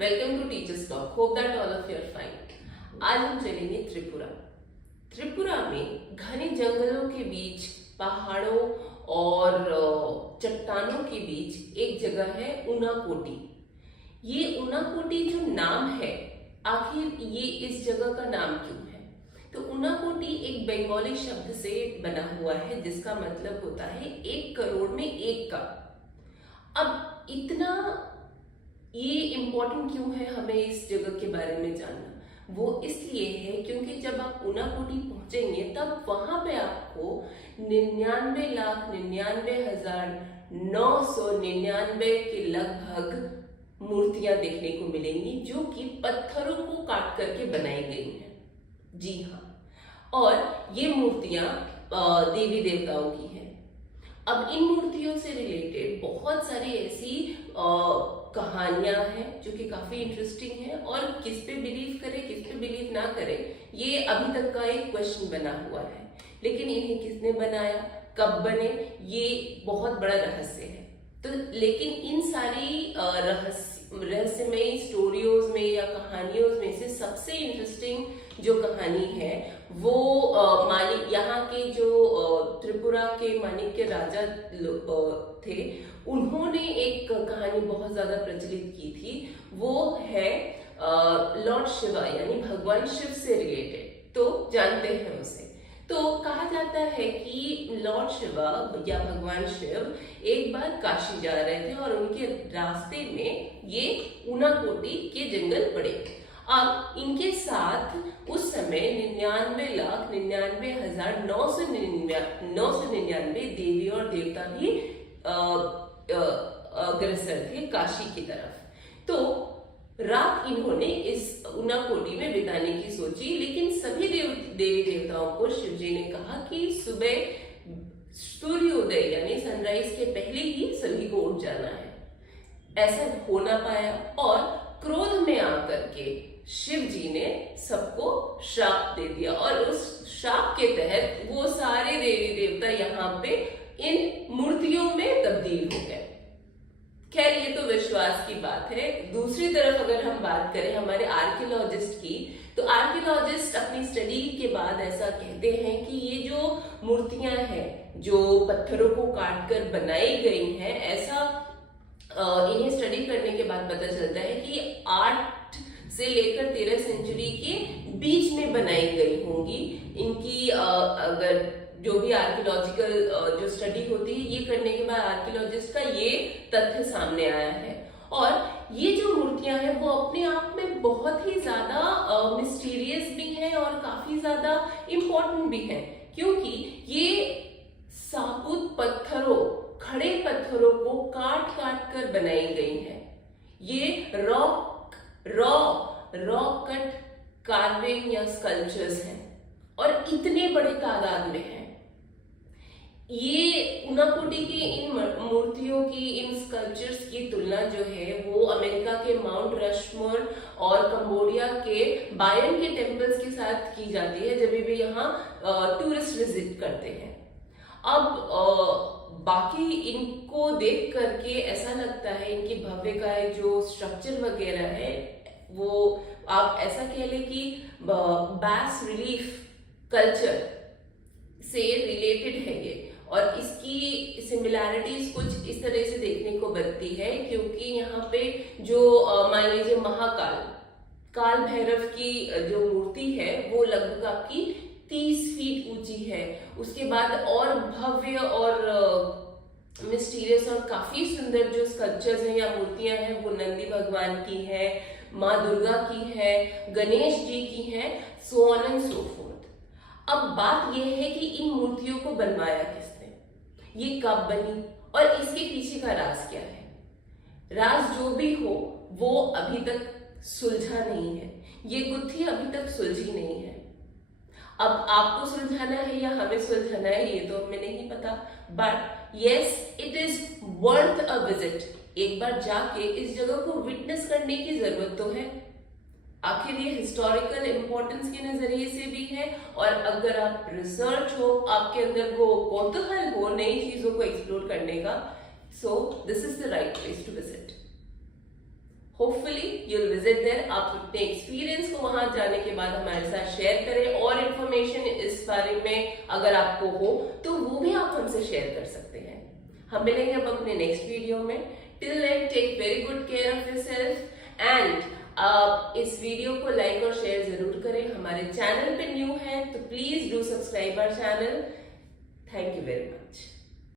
Welcome to teachers talk. Hope that all of you are fine. आज हम चलेंगे त्रिपुरा। त्रिपुरा में घने जंगलों के बीच, पहाड़ों और चट्टानों के बीच एक जगह है उनाकोटी। ये उनाकोटी जो नाम है, आखिर ये इस जगह का नाम क्यों है? तो उनाकोटी एक बंगाली शब्द से बना हुआ है जिसका मतलब होता है 1 करोड़ में एक का। अब इतना ये इम्पोर्टेंट क्यों है हमें इस जगह के बारे में जानना? वो इसलिए है क्योंकि जब आप उनाकोटी पहुंचेंगे तब वहां पे आपको 99,99,999 के लगभग मूर्तियां देखने को मिलेंगी जो कि पत्थरों को काट करके बनाई गई हैं। जी हाँ, और ये मूर्तियां देवी देवताओं की हैं। अब इन मूर्तियों से रिलेटेड बहुत सारी ऐसी कहानियां हैं जो कि काफी इंटरेस्टिंग है, और किस पे बिलीव करें किस पे बिलीव ना करें ये अभी तक का एक क्वेश्चन बना हुआ है। लेकिन इन्हें किसने बनाया, कब बने, ये बहुत बड़ा रहस्य है। तो लेकिन इन सारी रहस्यमयी स्टोरियोज में या कहानियों में से सबसे इंटरेस्टिंग जो कहानी है वो मानिक, यहाँ के जो त्रिपुरा के मानिक के राजा थे, उन्होंने एक कहानी बहुत ज्यादा प्रचलित की थी। वो है लॉर्ड शिवा यानी भगवान शिव से रिलेटेड। तो जानते हैं उसे। तो कहा जाता है कि लॉर्ड शिवा या भगवान शिव एक बार काशी जा रहे थे और उनके रास्ते में ये उनाकोटी के जंगल पड़े। अब इनके साथ उस समय 99,99,999 देवी और देवता भी अग्रसर थे काशी की तरफ। तो रात इन्होंने इस उनाकोटी में बिताने की सोची, लेकिन सभी देवी देवताओं को शिवजी ने कहा कि सुबह सूर्योदय यानी सनराइज के पहले ही सभी को उठ जाना है। ऐसा हो ना पाया और क्रोध में आकर के शिव जी ने सबको श्राप दे दिया, और उस श्राप के तहत वो सारे देवी देवता यहाँ पे इन मूर्तियों में तब्दील हो गए। खैर, ये तो विश्वास की बात है। दूसरी तरफ अगर हम बात करें हमारे आर्कियोलॉजिस्ट की, तो आर्कियोलॉजिस्ट अपनी स्टडी के बाद ऐसा कहते हैं कि ये जो मूर्तियां हैं जो पत्थरों को काट कर बनाई गई हैं, ऐसा इन्हें स्टडी करने के बाद पता चलता है कि 8 से लेकर 13 सेंचुरी के बीच में बनाई गई होंगी। इनकी अगर जो भी आर्कियोलॉजिकल जो स्टडी होती है, ये करने के बाद आर्कियोलॉजिस्ट का ये तथ्य सामने आया है। और ये जो मूर्तियां हैं वो अपने आप में बहुत ही ज्यादा मिस्टीरियस भी हैं और काफी ज्यादा इम्पोर्टेंट भी हैं, क्योंकि ये साबुत पत्थरों, खड़े पत्थरों को काट काट कर बनाई गई हैं। ये रॉक कट कार्विंग या स्कल्पचर्स हैं और इतने बड़े तादाद में हैं। ये उनाकोटी की इन मूर्तियों की, इन स्कल्पचर्स की तुलना जो है वो अमेरिका के माउंट रशमोर और कंबोडिया के बायन के टेम्पल्स के साथ की जाती है जब भी यहाँ टूरिस्ट विजिट करते हैं। अब बाकी इनको देख करके ऐसा लगता है इनकी भव्यकाय जो स्ट्रक्चर वगैरह है वो आप ऐसा कह लें कि बैस रिलीफ कल्चर से रिलेटेड है ये, और इसकी सिमिलैरिटीज कुछ इस तरह से देखने को बनती है क्योंकि यहाँ पे जो मान लीजिए काल भैरव की जो मूर्ति है वो लगभग आपकी 30 फीट ऊंची है। उसके बाद और भव्य और मिस्टीरियस और काफी सुंदर जो स्कल्पचर्स हैं या मूर्तियां हैं वो नंदी भगवान की है, माँ दुर्गा की है, गणेश जी की है, so on and so fourth. अब बात यह है कि इन मूर्तियों को बनवाया किसने, ये कब बनी और इसके पीछे का राज क्या है? राज जो भी हो वो अभी तक सुलझा नहीं है, ये गुत्थी अभी तक सुलझी नहीं है। अब आपको सुलझाना है या हमें सुलझाना है ये तो हमें नहीं पता, but yes, it is worth a visit. एक बार जाके इस जगह को विटनेस करने की जरूरत तो है। आखिर ये हिस्टोरिकल इंपॉर्टेंस के नजरिए से भी है, और अगर आप रिसर्च हो, आपके अंदर वो कौतूहल हो नई चीजों को एक्सप्लोर करने का, so this is the right place to visit. Hopefully you'll visit there. आप अपने एक्सपीरियंस को वहां जाने के बाद हमारे साथ शेयर करें, और इंफॉर्मेशन इस बारे में अगर आपको हो तो वो भी आप हमसे शेयर कर सकते हैं। हम मिलेंगे अब अपने नेक्स्ट वीडियो में। Till then take very good care of yourself and इस वीडियो को लाइक और शेयर जरूर करें। हमारे चैनल पे न्यू है तो please do subscribe our channel. Thank you very much.